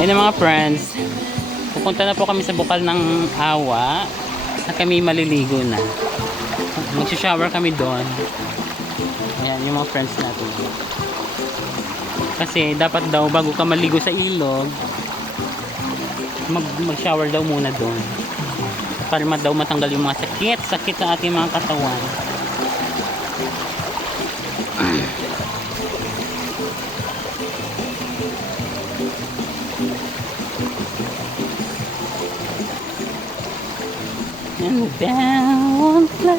Ayun mga friends. Pupunta na po kami sa bukal ng awa. At kami maliligo na. Magsishower kami doon. Ayan, yung mga friends natin. Kasi dapat daw bago ka maligo sa ilog, mag mag-shower daw muna doon. Para daw matanggal yung mga sakit, sakit sa ating mga katawan. And down fly.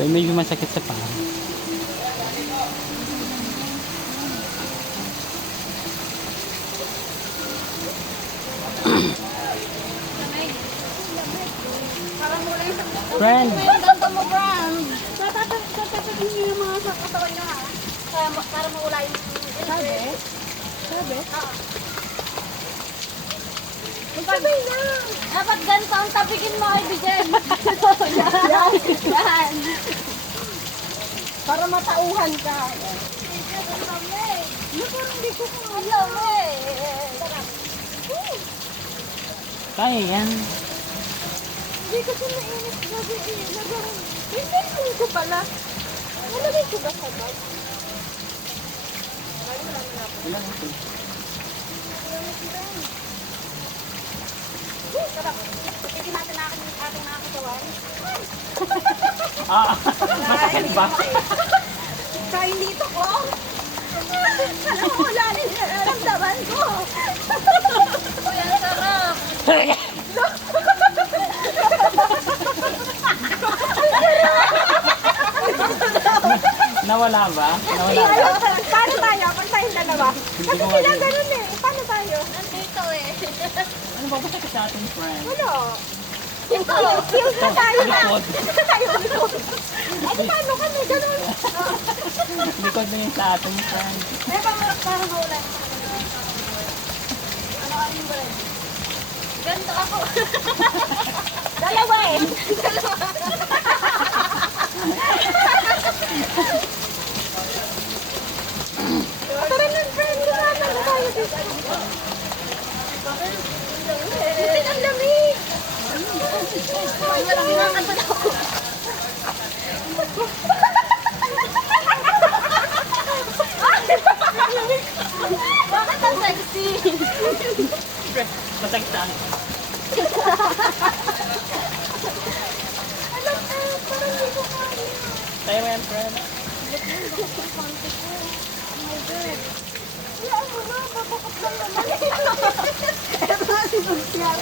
So, medyo masakit sa paa. Friend! Ganto mo, brand. Tatatabi niyo yung mga sa katawan niyo, ha? Kaya, para mawala yung... Sabi? Sabi? Oo. Sabay na! Dapat ganito ang tapikin mo, kay Bijen. Yan. Yan. Para matauhan ka. Ano! Kaya yan. Hindi kasi mainit gabi eh. Nagang, hindi ko pala. Nalagay ko ba sa bag? Uy, sarap. Tignan natin na aking ating mga katawan. Ah, masakit ba? Kain dito ko. Alam mo, wala rin nararamdaman ko. Ang sarap. Nawala ba? Nawala ba? Paano tayo? Pag tayong dalawa? Hindi Kasi ko sila ganun eh. Paano tayo? Nandito eh. Ano ba masakit sa ating friend? Ano? Ito, cute na tayo na. Ito tayo likod. Ay, paano kami? Ganun. Likod na yun sa ating friend. Eh, para, para mawala yung Ano ka yung bread? Ganito ako. Dalawa eh. Dalawa. Tara na, friend. Kumama na tayo dito. Buti ang lamig. Walang nakakanta na ako. Bakit ang sexy? Masakit sa akin. Alam ko, parang hindi ko kaya. Tayo mo yan, friend. Wala mo na, babakot lang naman. Eto na si Social.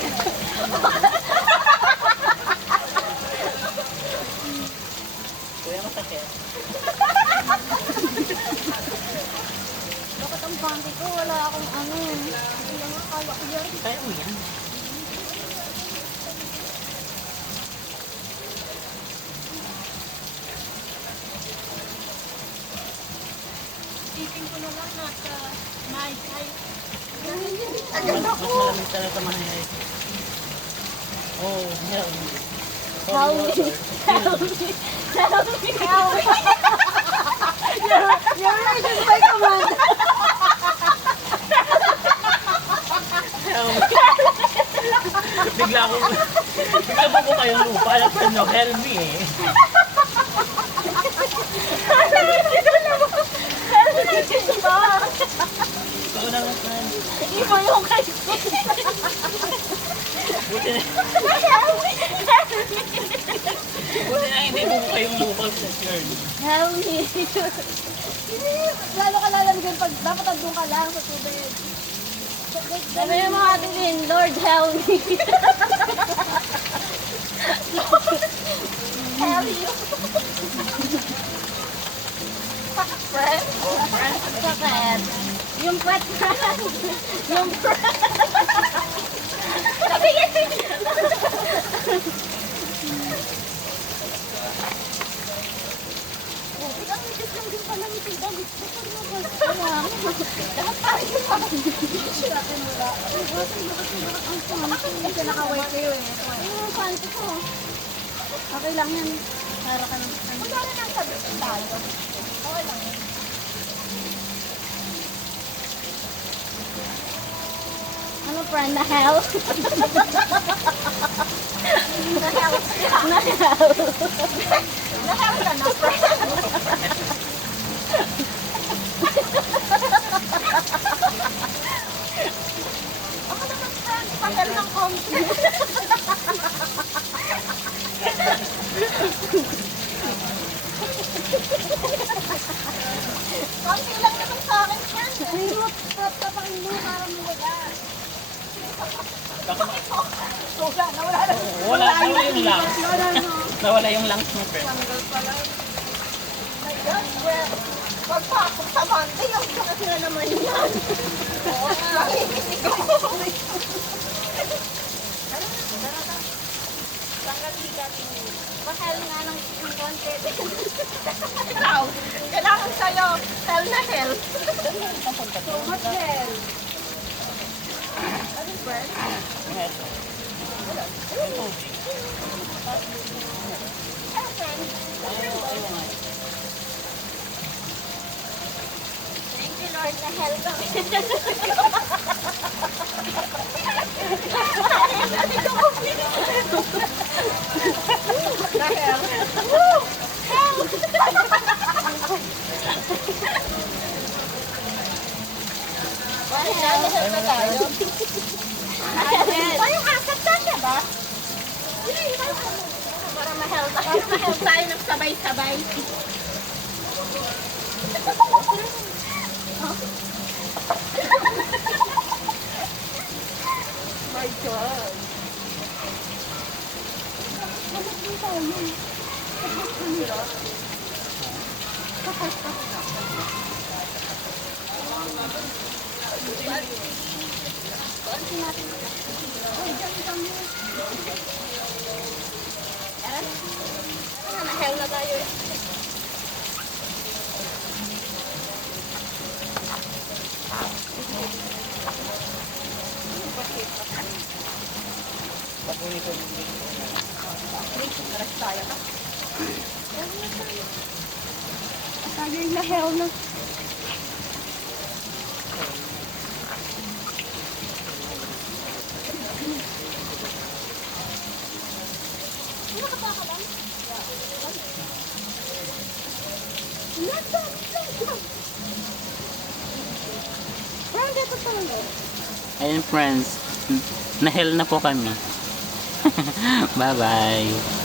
Kuya, masakit. Bangke ko? Wala akong ano. Hindi lang akala ko yan. Kaya mo yan. Isipin ko na lang nasa my side. Mas, mas malamig talaga. Oh, hell. Help me. Help me. Help me. Help me. You're, you're urgent by command. Hell. bigla ko, bigla po ko nyo, help me eh. Ito na. Hindi mo yung kay Buti na, buti na hindi po ko kayong lupa sa turn. Help me. Lalo ka lalamigan pag dapat andun ka lang sa tubig. Sabi yung mga ating Lord help me. Hell you. friend? Oh, friend. Bakit? Yung friend. Yung friend. Sabi kasi. Ang bigas lang din pala ni Tida. Gusto tinula. Kasi naka-white kayo eh. Yung panty ko. Okay lang yan. Para ka ng... Magkano nang sabi tayo? Okay lang yan. Ano friend? Na hell? na hell siya. Na hell. na hell ka na friend. Pa hell ng konti. Konti lang naman sa akin friend. Ay, tapakin mo para mawala. Wala, nawala na. Wala, nawala yung lungs. Wala na. Nawala yung lungs mo, friend. Tanggal pala. My God, well, pagpasok sa Monday, ang sakit na naman yan. Oo nga. Nakikinig ako. Tanggal bigat mo. Mahal nga ng Ikaw, kailangan sa'yo, hell na hell. So much hell. Ano ba? Thank you, Lord, na hell kami. Na hell. Woo! Hell! Bakit na? Hell na tayo? Ay, yung asat ka siya ba? Para ma-hell tayo. Ma-hell tayo ng sabay-sabay. My God. Ano na, hell na tayo eh. Tayo yung na hell na. Parang dito talaga. Ayun, friends. Na-hell na po kami. Bye-bye.